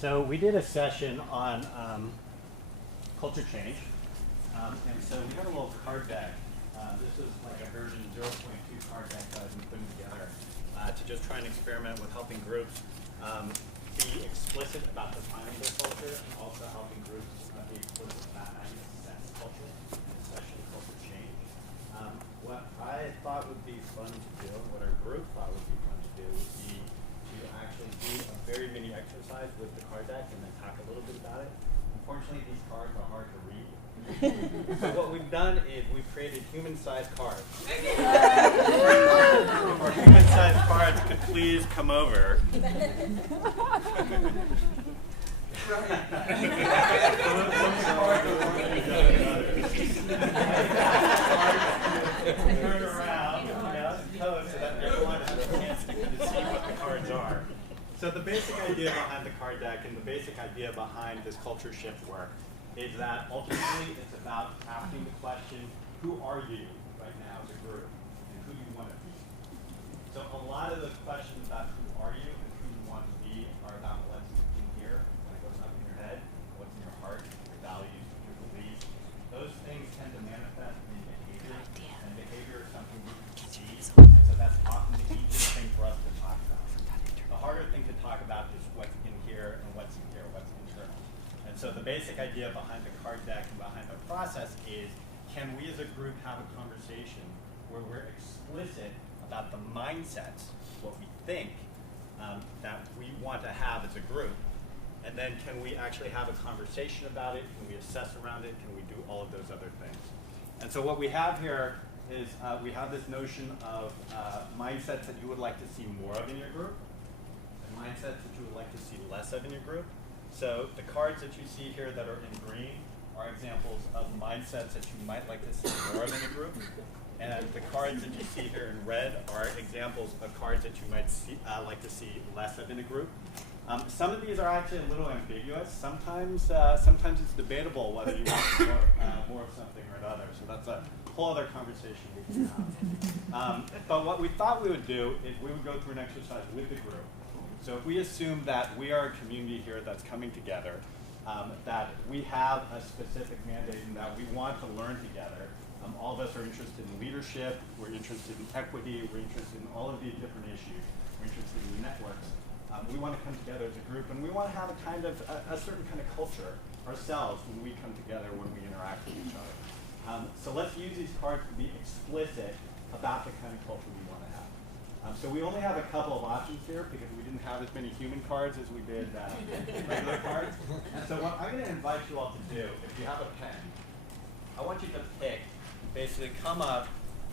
So we did a session on culture change, and so we have a little card deck. This is like a version 0.2 card deck that I've been putting together to just try and experiment with helping groups be explicit about defining their culture, and also helping groups be explicit about how you assess culture, and especially culture change. What I thought would be fun to do, and what our group thought would be fun to do, would be to actually do a very mini exercise with the card deck and then talk a little bit about it. Unfortunately, these cards are hard to read. So what we've done is we've created human-sized cards. If our human-sized cards could please come over. Turn around, code so that everyone has a chance to see what the cards are. So the basic idea behind the card deck and the basic idea behind this culture shift work is that ultimately it's about asking the question, who are you right now as a group, and who do you want to be? So a lot of the questions about who are you and who you want to be are about what's in here, when it goes up in your head, what's in your heart, your values, your beliefs. Those things tend to manifest in behavior, and behavior is something we can see, and so that's often the easiest thing for us to talk about. The harder thing to talk about is what's in here and what's in here, what's internal. And so the basic idea behind the card deck and behind the process is, can we as a group have a conversation where we're explicit about the mindsets, what we think that we want to have as a group, and then can we actually have a conversation about it, can we assess around it, can we do all of those other things. And so what we have here is we have this notion of mindsets that you would like to see more of in your group, and mindsets that you would like to see less of in your group. So the cards that you see here that are in green are examples of mindsets that you might like to see more of in a group. And the cards that you see here in red are examples of cards that you might see, like to see less of in a group. Some of these are actually a little ambiguous. Sometimes it's debatable whether you want more of something or another. So that's a whole other conversation we can have. But what we thought we would do is we would go through an exercise with the group. So if we assume that we are a community here that's coming together, that we have a specific mandate and that we want to learn together, all of us are interested in leadership, we're interested in equity, we're interested in all of these different issues, we're interested in networks. We want to come together as a group, and we want to have a certain kind of culture ourselves when we come together, when we interact with each other. So let's use these cards to be explicit about the kind of culture we want to have. So we only have a couple of options here because we didn't have as many human cards as we did regular cards. And so what I'm going to invite you all to do, if you have a pen, I want you to basically come up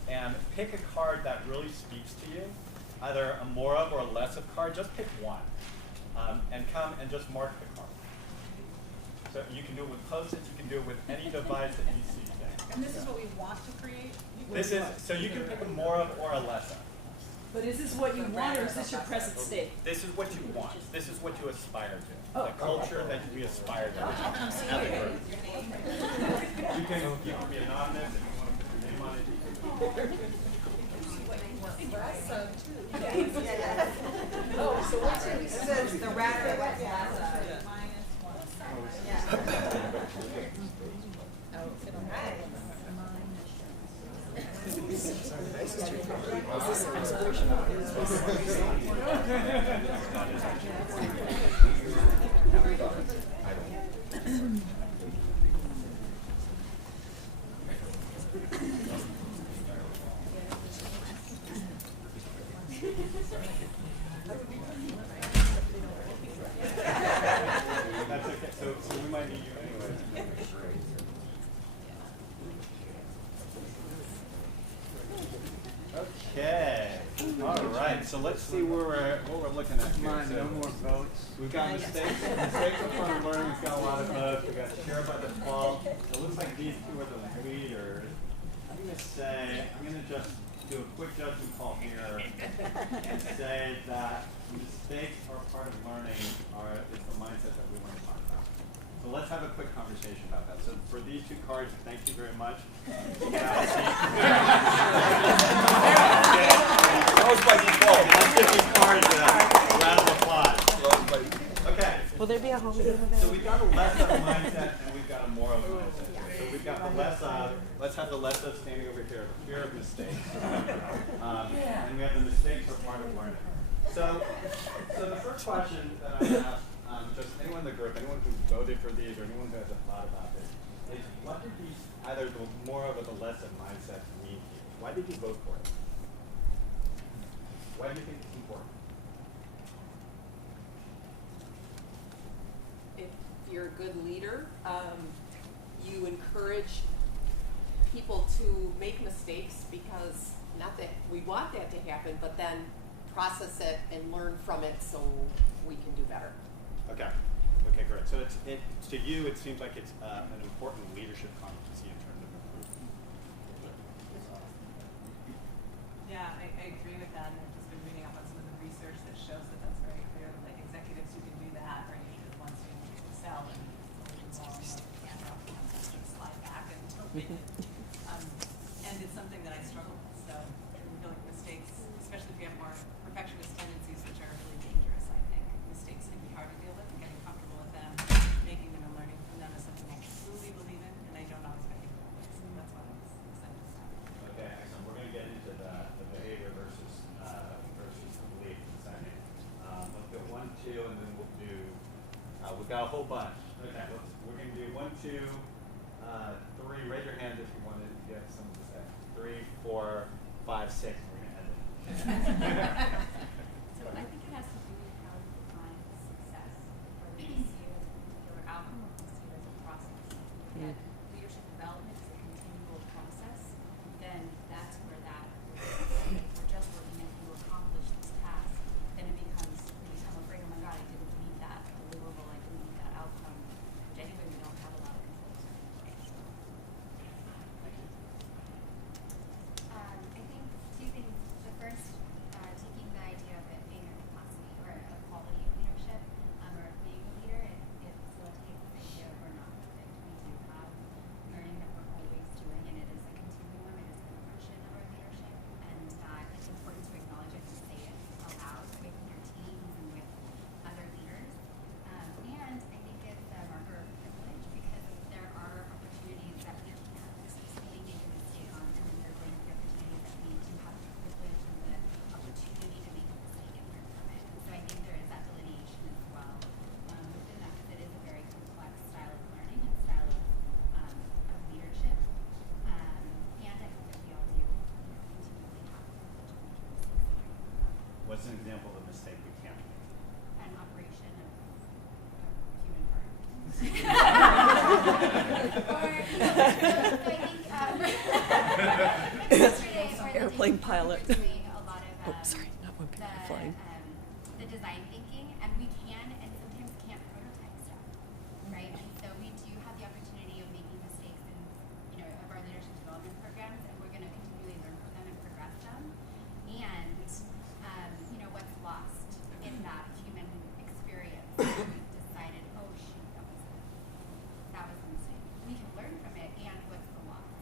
and pick a card that really speaks to you, either a more of or a less of card. Just pick one, and come and just mark the card. So you can do it with Post-its, you can do it with any device that you see today. And this is what we want to create? So you can pick a more of or a less of. But is this what you want, or is this your present state? This is what you want. This is what you aspire to. Oh, the culture that we aspire to. You can be anonymous if you want to put your name on it. Oh, so what's your It says the ratter -1. That's okay. So we might need you anyway. Okay. All right. So let's see what we're looking at here. Come on, no more votes. We've got mistakes. Mistakes are fun to learn. We've got a lot of votes. We've got share by default. It looks like these two are the leaders. I'm going to just do a quick judgment call here and say that mistakes are part of learning. It's the mindset that we want to talk about. So let's have a quick conversation about that. So for these two cards, thank you very much. That was by default. Let's give these cards a round of applause. Okay. Will there be a home game So event? we've got a less of mindset and we've got a more of mindset. So we've got the less of, let's have the less of standing over here, the fear of mistakes. And we have the mistakes are part of learning. So the first question that I would ask, just anyone in the group, anyone who voted for these or anyone who has a thought about this, is what did these, either the more of or the less of mindset mean to you? Why did you vote for it? Why do you think it's important? If you're a good leader, you encourage people to make mistakes because not that we want that to happen, but then process it and learn from it so we can do better. Okay. Okay, great. So to you, it seems like it's an important leadership competency in terms of improvement. Yeah, I agree with that, and I've just been reading up on some of the research that shows that that's very clear. Like executives who can do that are usually the ones who excel and slide back and and it's something that I struggle with. So I feel like mistakes, especially if you have more perfectionist tendencies, which are really dangerous, I think. Mistakes can be hard to deal with, and getting comfortable with them, making them and learning from them is something I truly believe in, and I don't always get it always. So that's why I was excited to start. Okay, excellent. We're going to get into the behavior versus the belief in a second. Let's go 1, 2, and then we'll do. We've got a whole bunch. Okay, we're going to do 1, 2, 3. Raise your hand if you want to get something to say. 3, 4, 5, 6. We're going to end it. So I think it has to do with how you define success, whether you see it as a particular outcome or you see it as a process. If leadership development is a continual process, then that's where that is. If we're just working on to accomplish this task, then we become afraid, oh my God, I didn't meet that deliverable, I didn't meet that outcome. Genuinely, we don't have a lot of controls in place. I think two things. The first, taking the idea of it being a capacity or a quality of leadership, or being a leader, it facilitates the idea of we're not perfect. We do have learning that we're always doing, and it is a continuum, it is a progression of our leadership, and it's important to acknowledge it and say it aloud with your teams and with other leaders. And I think it's a marker of privilege because there are opportunities that we can't necessarily make a mistake on, and then there are going to be opportunities that we do have the privilege and the opportunity to make a mistake and learn from it. And so I think there is that delineation as well within that, because it is a very complex style of learning and style of leadership. And I think that we all do continually have the privilege of making mistakes and learning from them. What's an example of a mistake we can't make? An operation of human part. Airplane pilot. Doing a lot of Oh, sorry, not when people are flying. the design thinking, and we can and sometimes can't prototype stuff, right? And so we do have the opportunity of making mistakes in of our leadership development programs, and we're going to continually learn from them and progress them. And what's lost in that human experience? We decided, oh shoot, that was a mistake. We can learn from it, and what's the loss?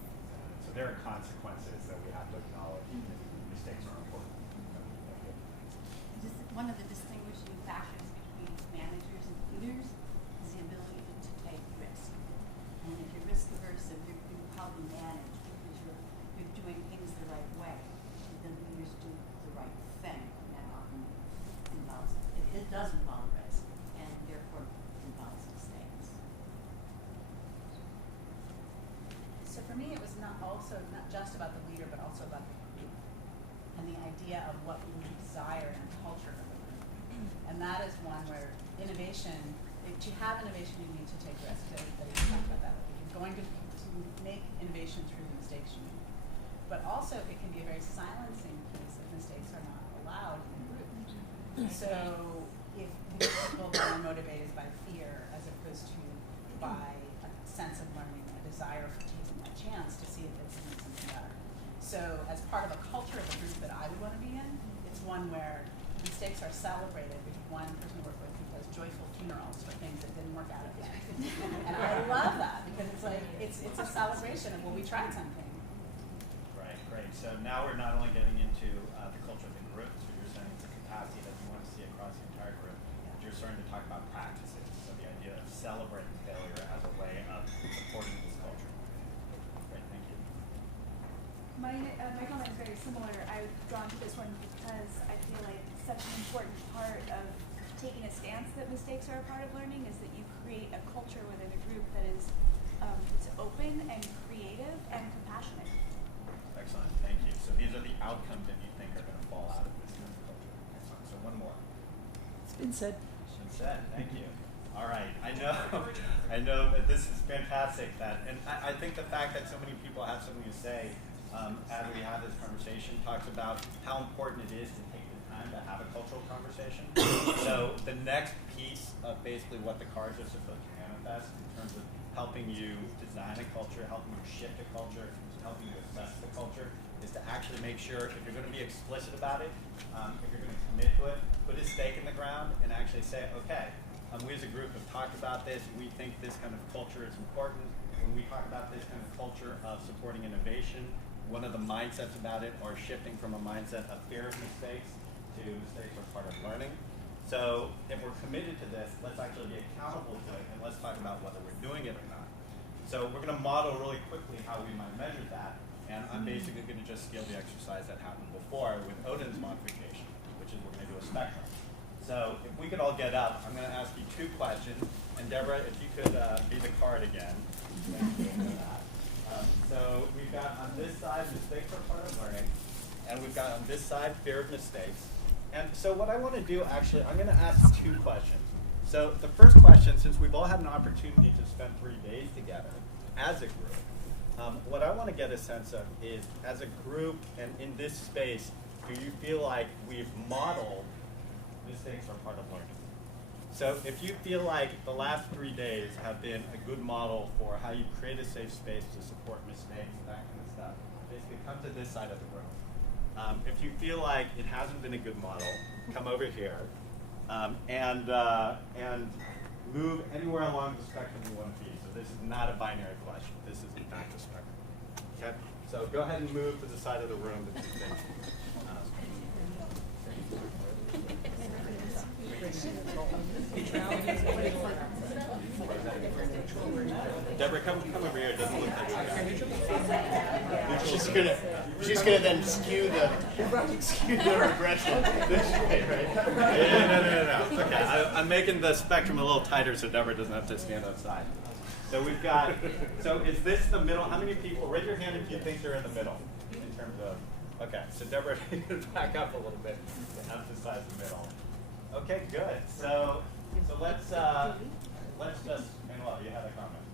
So there are consequences that we have to acknowledge. Mistakes are important. Just one of the distinguishing factors between managers and leaders is the ability to take risk. And if you're risk averse and you probably manage because you're doing things the right way, then leaders do the right thing. And that often involves it does involve risk, and therefore involves mistakes. So for me, it was not just about the leader, but also about the group and the idea of what we desire and culture of the group. And that is one where innovation, to have innovation, you need to take risks. Everybody talked about that. You're going to make innovation through the mistakes you make. But also, it can be a very silencing piece if mistakes are not allowed in the group. So if people that are motivated by fear as opposed to by a sense of learning, a desire for taking that chance to see if it's something better. So as part of a culture of a group that I would want to be in, it's one where mistakes are celebrated. We have one person we work with who does joyful funerals for things that didn't work out at the end. And I love that because it's like, it's a celebration of, well, we tried something. Right, great. So now we're not only getting into the culture of the group, so you're saying it's a capacity that you want to see across the entire group, but you're starting to talk about practices. idea of celebrating failure as a way of supporting this culture. Great, thank you. My comment is very similar. I was drawn to this one because I feel like such an important part of taking a stance that mistakes are a part of learning is that you create a culture within a group that is it's open and creative and compassionate. Excellent, thank you. So these are the outcomes that you think are going to fall out of this kind of culture. Excellent. So one more. It's been said. It's been said. Thank you. All right. I know that this is fantastic. And I think the fact that so many people have something to say as we have this conversation talks about how important it is to take the time to have a cultural conversation. So the next piece of basically what the cards are supposed to manifest in terms of helping you design a culture, helping you shift a culture, helping you assess the culture, is to actually make sure if you're going to be explicit about it, if you're going to commit to it, put a stake in the ground and actually say, okay, we as a group have talked about this, we think this kind of culture is important. When we talk about this kind of culture of supporting innovation, one of the mindsets about it are shifting from a mindset of fear of mistakes to mistakes are part of learning. So if we're committed to this, let's actually be accountable to it, and let's talk about whether we're doing it or not. So we're going to model really quickly how we might measure that, and I'm basically going to just scale the exercise that happened before with Odin's modification, which is we're going to do a spectrum. So if we could all get up, I'm going to ask you 2 questions, and Deborah, if you could be the card again. So we've got on this side, mistakes are part of learning, and we've got on this side, fear of mistakes. And so what I want to do, actually, I'm going to ask 2 questions. So the first question, since we've all had an opportunity to spend 3 days together as a group, what I want to get a sense of is, as a group and in this space, do you feel like we've modeled mistakes are part of learning? So if you feel like the last 3 days have been a good model for how you create a safe space to support mistakes and that kind of stuff, basically come to this side of the room. If you feel like it hasn't been a good model, come over here and move anywhere along the spectrum you want to be. So this is not a binary question. This is in fact a spectrum. Okay? So go ahead and move to the side of the room that you think. Deborah, come over here. It doesn't look like She's gonna then skew the regression this way, right? No. Okay, I'm making the spectrum a little tighter so Deborah doesn't have to stand outside. So we've got. So is this the middle? How many people? Raise your hand if you think they're in the middle in terms of. Okay, so Deborah, you can back up a little bit to emphasize the middle. Okay, good. So let's just. Manuel, you had a comment.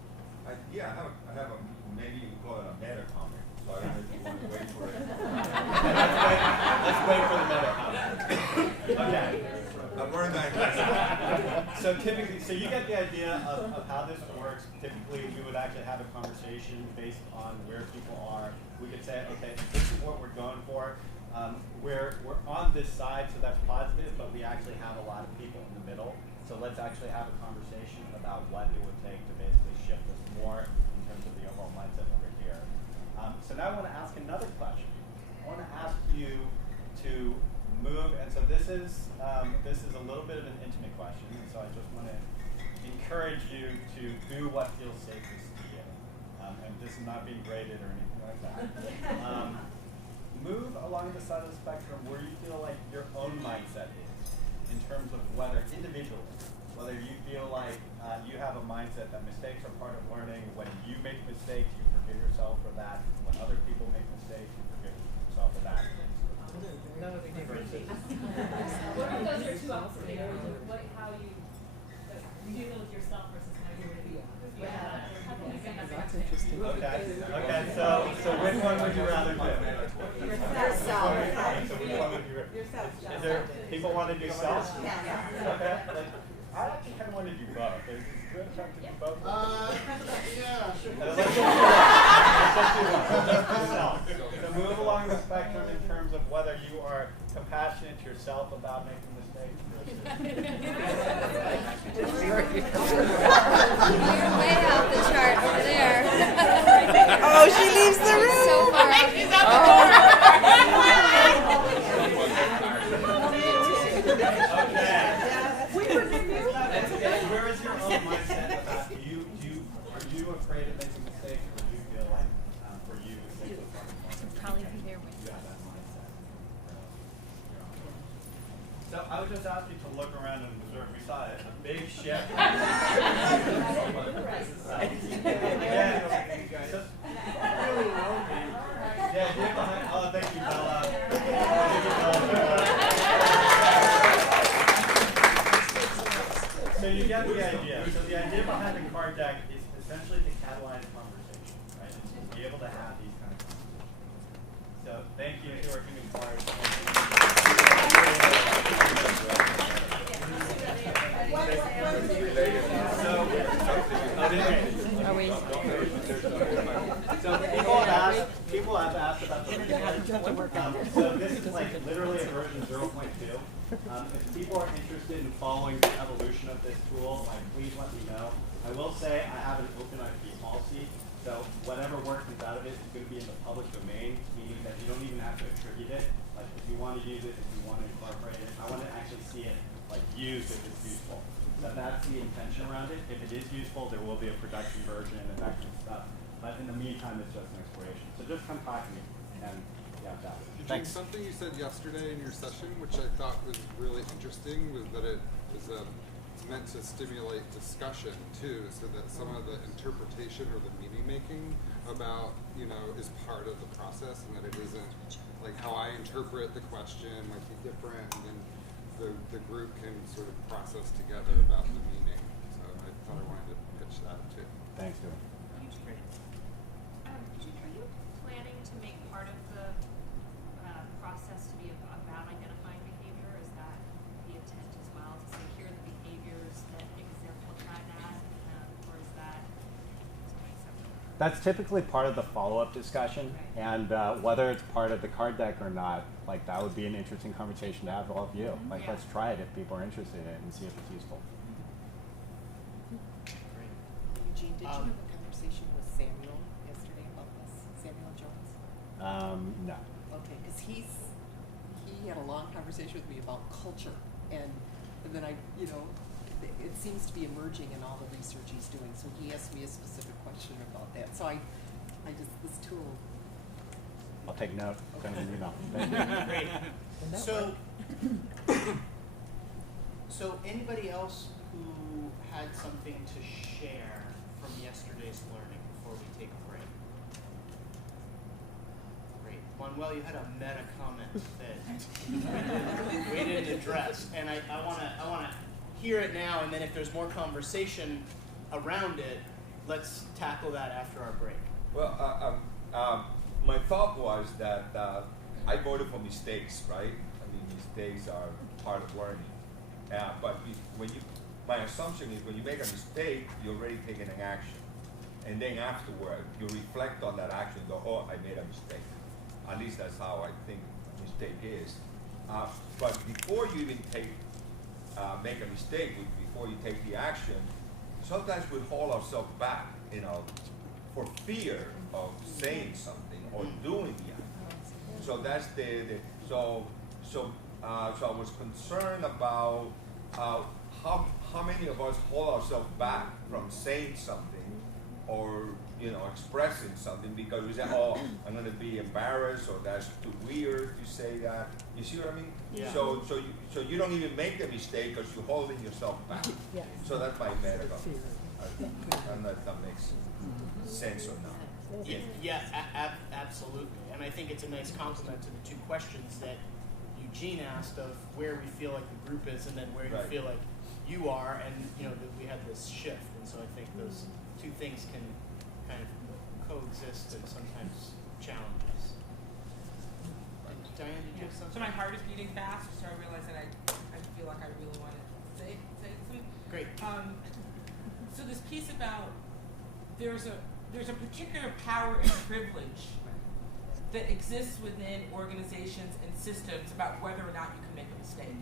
Yeah, I have a, maybe you can call it a meta comment. So I don't know if you want to wait for it. Let's wait for the meta comment. Okay. I've learned that. So typically, so you get the idea of how this works. Typically, we would actually have a conversation based on where people are. We could say, okay, this is what we're going for. We're on this side, so that's positive, but we actually have a lot of people in the middle. So let's actually have a conversation about what it would take to basically shift us more in terms of the overall mindset over here. So now I want to ask another question. I want to ask you to move, and so this is a little bit of an intimate question, and so I just want to encourage you to do what feels safest to you. And this is not being graded or anything like that. Move along the side of the spectrum where you feel like your own mindset is, in terms of whether individually, whether you feel like you have a mindset that mistakes are part of learning. When you make mistakes, you forgive yourself for that. When other people make mistakes, you forgive yourself for that. That would be different. What if those are 2 opposite areas? How you deal with yourself versus how you would be? That's interesting. Okay. So which one would you rather do? Yourself. So which one would you rather? Yourself. Is there people want to do self? Yeah. Okay. I actually kind of want to do both. Is it good to do both? Yeah, sure. Let's just do self. So move along the spectrum in terms of whether you are compassionate to yourself about making mistakes. You're way off the chart over there. Oh, she leaves the room. So far off. Okay. Where is your own mindset? big shift. Oh, thank you, Bella. So you get the idea. So the idea behind the card deck is essentially to catalyze conversation, right? And to be able to have these kind of conversations. So thank you to our human cards. So people have asked about the so this is like literally a version 0.2. If people are interested in following the evolution of this tool, like please let me know. I will say I have an open IP policy, so whatever work comes out of it is going to be in the public domain, meaning that you don't even have to attribute it. Like if you want to use it, if you want to incorporate it, I want to actually see it like used if it's useful. So that's the intention around it. If it is useful, there will be a production version and that kind of stuff. But in the meantime, it's just an exploration. So just come talk to me and yeah, that. Thanks. Something you said yesterday in your session, which I thought was really interesting, was that it is it's meant to stimulate discussion too, so that some of the interpretation or the meaning making about, you know, is part of the process, and that it isn't like how I interpret the question might be different, and then the group can sort of process together about the meaning. So I thought I wanted to pitch that too. Thanks, Stuart. Are you planning to make part of the process to be about identifying behavior? Is that the intent as well? To say here are the behaviors that exemplify that, or is that something separate? That's typically part of the follow-up discussion, and whether it's part of the card deck or not, like that would be an interesting conversation to have with all of you. Like, let's try it if people are interested in it and see if it's useful. Eugene, did you have a conversation with Samuel yesterday about this? Samuel Jones? No. Okay, because he had a long conversation with me about culture, and then it seems to be emerging in all the research he's doing. So he asked me a specific question about that. So this tool. I'll take note. Okay. Great. So anybody else who had something to share from yesterday's learning before we take a break? Great. Manuel, you had a meta comment that we didn't address, and I wanna hear it now, and then if there's more conversation around it, let's tackle that after our break. Well, my thought was that I voted for mistakes, right? I mean, mistakes are part of learning. But my assumption is when you make a mistake, you're already taking an action. And then afterward, you reflect on that action and go, oh, I made a mistake. At least that's how I think a mistake is. But before you even make a mistake, before you take the action, sometimes we hold ourselves back, for fear of saying something or doing the action. So that's so I was concerned about how many of us hold ourselves back from saying something or expressing something because we say, oh, I'm going to be embarrassed, or that's too weird to say that. You see what I mean? Yeah. So you don't even make the mistake because you're holding yourself back. Yeah. So that's my metaphor. I don't know if that makes sense or not. Yeah, absolutely. And I think it's a nice complement to the two questions that Eugene asked of where we feel like the group is and then where you feel like you are, and that we had this shift. And so I think those two things can kind of coexist and sometimes challenge us. Diane, did you have something? So my heart is beating fast, so I realize that I feel like I really want to say something. Great. So this piece about there's a particular power and privilege that exists within organizations and systems about whether or not you can make a mistake.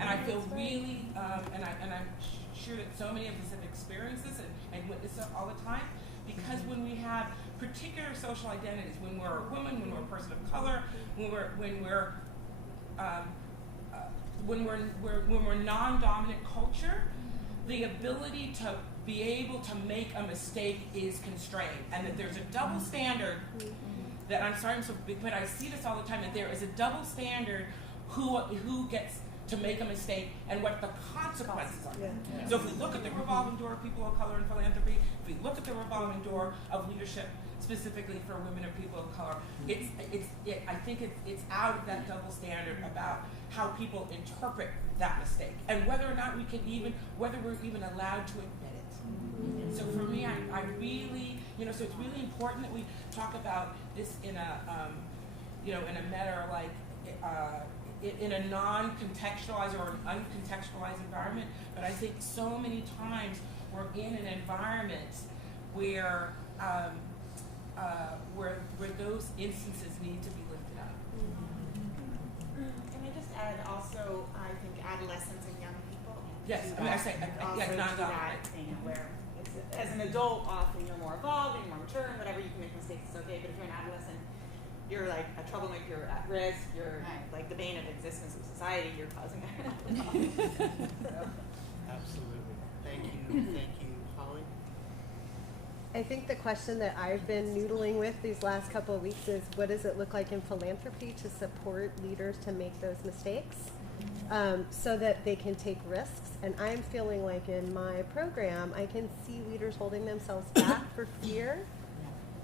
And I feel really, and I'm sure that so many of us have experienced this and witnessed it all the time, because when we have particular social identities, when we're a woman, when we're a person of color, when we're non-dominant culture, the ability to be able to make a mistake is constrained, and that there's a double standard that but I see this all the time, that there is a double standard who gets to make a mistake and what the consequences are. Yeah. So if we look at the revolving door of people of color in philanthropy, if we look at the revolving door of leadership specifically for women and people of color, I think it's out of that double standard about how people interpret that mistake and whether or not whether we're even allowed to admit it. And so for me, I really, so it's really important that we talk about this in a, in a matter like, in a non-contextualized or an uncontextualized environment. But I think so many times we're in an environment where those instances need to be lifted up. Can I just add also, I think adolescents and young people. Yes, do I mean, I that- say, also yeah, do non-adult. that thing where as an adult, often you're more evolved, you're more mature, and whatever, you can make mistakes, it's okay. But if you're an adolescent, you're like a troublemaker, you're at risk, you're like the bane of existence of society, you're causing a Absolutely. Thank you, Holly. I think the question that I've been noodling with these last couple of weeks is, what does it look like in philanthropy to support leaders to make those mistakes so that they can take risks? And I'm feeling like in my program, I can see leaders holding themselves back for fear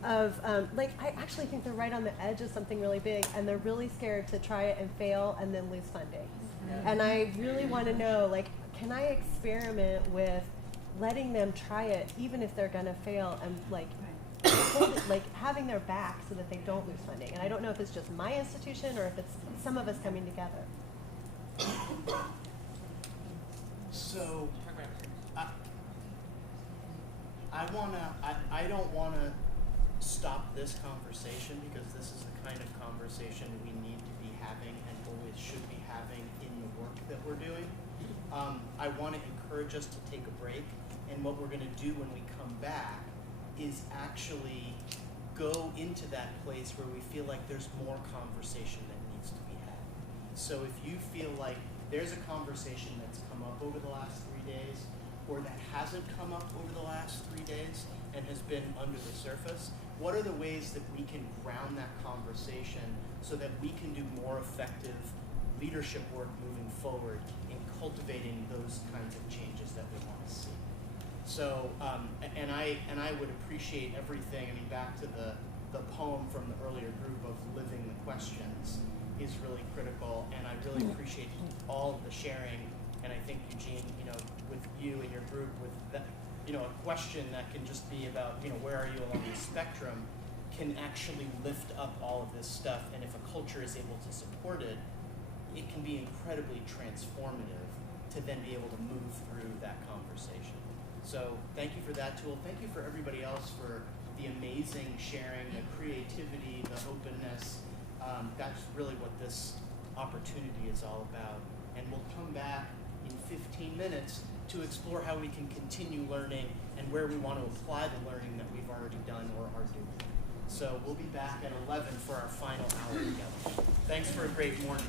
of, I actually think they're right on the edge of something really big, and they're really scared to try it and fail and then lose funding. And I really want to know, can I experiment with letting them try it even if they're gonna fail, and hold it, having their back so that they don't lose funding. And I don't know if it's just my institution or if it's some of us coming together. So I don't wanna stop this conversation, because this is the kind of conversation we need to be having and always should be having in the work that we're doing. I want to encourage us to take a break, and what we're going to do when we come back is actually go into that place where we feel like there's more conversation that needs to be had. So if you feel like there's a conversation that's come up over the last 3 days, or that hasn't come up over the last 3 days and has been under the surface, what are the ways that we can ground that conversation so that we can do more effective leadership work moving forward in cultivating those kinds of changes that we want to see? So, and I would appreciate everything. I mean, back to the poem from the earlier group of living the questions is really critical, and I really appreciate all of the sharing. And I think, Eugene, with you and your group, with that, a question that can just be about, where are you along the spectrum, can actually lift up all of this stuff. And if a culture is able to support it, it can be incredibly transformative to then be able to move through that conversation. So thank you for that tool. Thank you for everybody else for the amazing sharing, the creativity, the openness. That's really what this opportunity is all about. And we'll come back in 15 minutes to explore how we can continue learning and where we want to apply the learning that we've already done or are doing. So we'll be back at 11 for our final hour together. Thanks for a great morning.